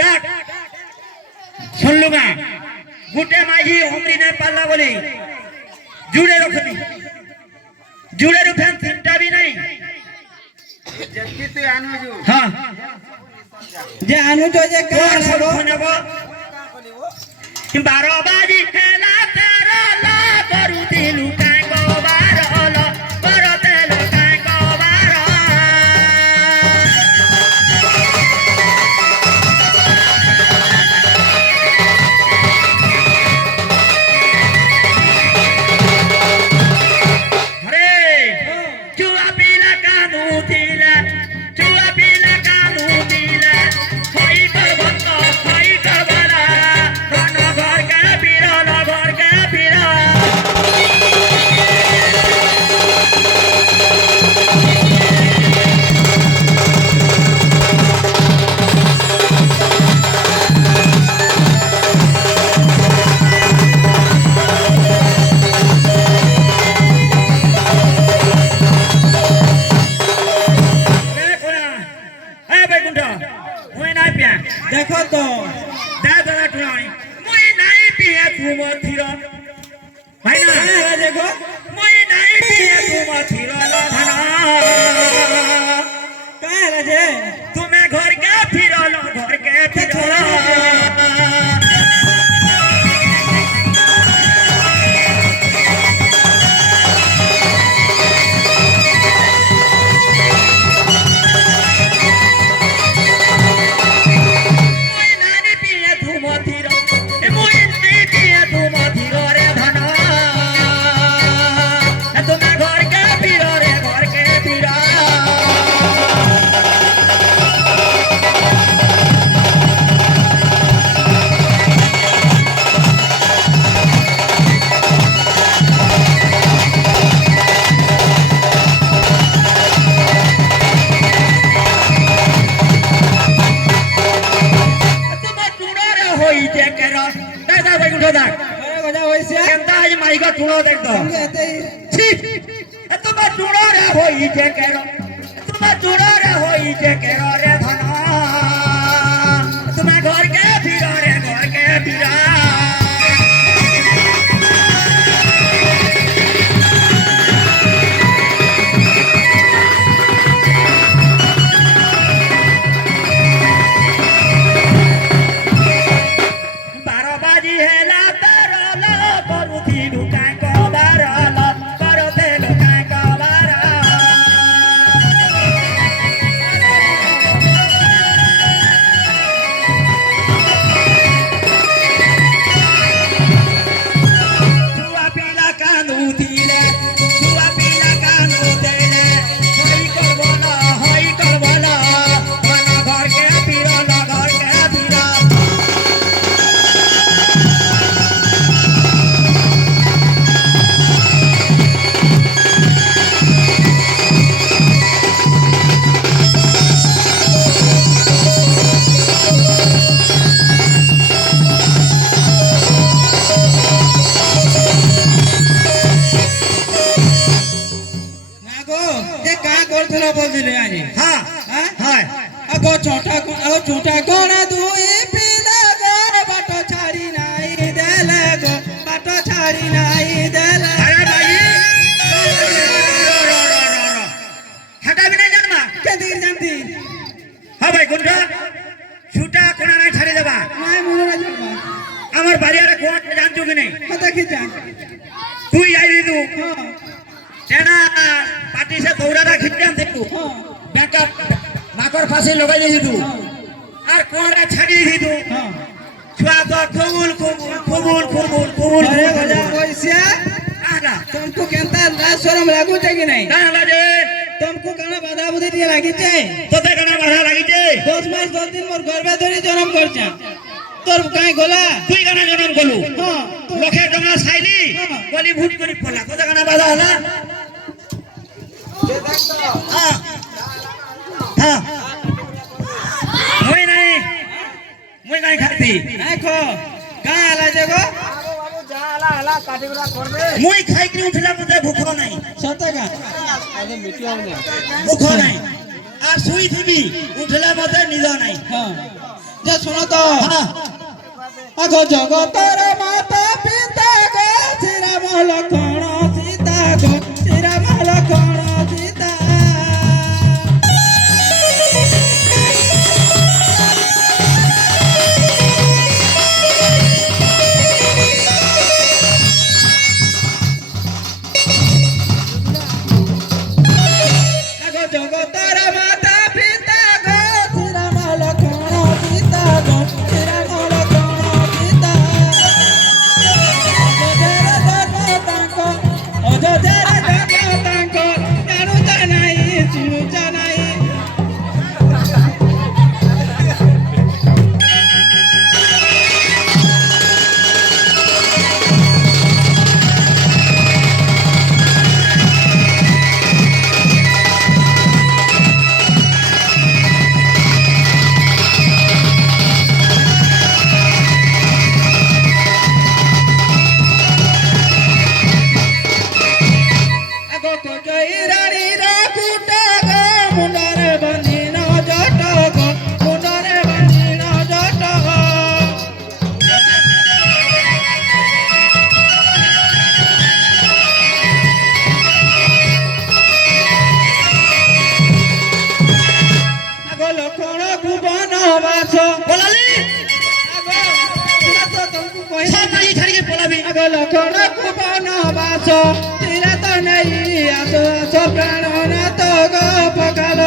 দেখ শুনলু না গোটে মাঝি অমরি নাই পারলা বলে জুড়ে রখনি জুড়ে রুফেন তিনটা भी नहीं जबकि तू आनु जो हां जे आनु तो जे का सब खनेबो कि 12 बाजी खेला तेरा ला करू दिलु काई को बारल करते लो काई को बारल देखो तो दादा टुनाई मुई नहीं पिए तू मथिरा भाई ना देखो मुई नहीं पिए तू मथिरा धना का है जे तुम्हें घर के फिरलो घर के फिरलो चुनो देख दो तुम चुनो रे होई जे केरो तुम चुनो रे होई जे केरो रे धना तुम घर के फिरो रे घर के फिरा छोटा कोना दुई पिला गो बाटो छाड़ी नाही देले गो बाटो छाड़ी नाही देले अरे भाई हटा भी नहीं जानना केदी जानती हां भाई गुंडा छोटा कोना नहीं छाड़ी देबा নাই মনে না জানবা আমার বাড়িয়ারে কোন জানছো কি নাই কথা কি জান তুই আইলি তু हां তেনা পাটি সে দৌড়াটা খিটান দেখু हां ব্যাকআপ মাকর ফাঁসি লগাই দিছি তু আর কোনরা ছাড়ি দিছি তু हां छुआ तो कबूल कबूल कबूल कबूल कबूल अरे गजा पैसा आला तुमको केंता लाज शरम लागू छै कि नहीं ना लाजे तुमको कना बाधा बुद्धि दिया लागी छै তোতে কেন বাধা লাগিছে 10 মাস 10 दिन मोर गरबे धरी जन्म करछा তোর কাই গলা তুই কেন জনম গলু हां লোকে জঙ্গা সাইলি গলি ভুট করে পড়লা তোতে কেন বাধা হলা হ্যাঁ হ্যাঁ মুই নাই খাতি দেখো কা আলা যাগো जाला हला काटीगुरा करबे মুই খাই কি উঠলা মতে ভুখ নাই সতকা आगे मिटियो ने ভুখ নাই আর শুই থিবি উঠলা মতে নিদ নাই हां যে শোনো তো আগো জগতর মাতা পিতা গো শ্রীরাম লক্ষ্মণ সীতা গো শ্রীরাম লক্ষ্মণ সীতা আগো জগতর মাতা পিতা গো শ্রীরাম লক্ষ্মণ সীতা গো শ্রীরাম লক্ষ্মণ সীতা অযোଧ୍ୟାର ଜନ୍ମ ତାଙ୍କ ଜାଣୁଛ ନାହିଁ ଶୁଣୁଛ ନାହିଁ ଆଗ କଜଇ ରାଣୀର କୁଟ ଗো ମୁଣ୍ଡରେ ବାନ୍ଧିନ ଜଟ ଗো ମୁଣ୍ଡରେ ବାନ୍ଧିନ ଜଟ ଆଗ ଲକ୍ଷ୍ମଣକୁ ବନବାସ বলালি ଆଗ ପୁରା ତ ତମକୁ କହିଲି সব মাঝি ছাড়িয়ে পলাবি আগ লক্ষণକୁ বনবাস তীরত নেই আস আস প্রাণনাথ গো পকাল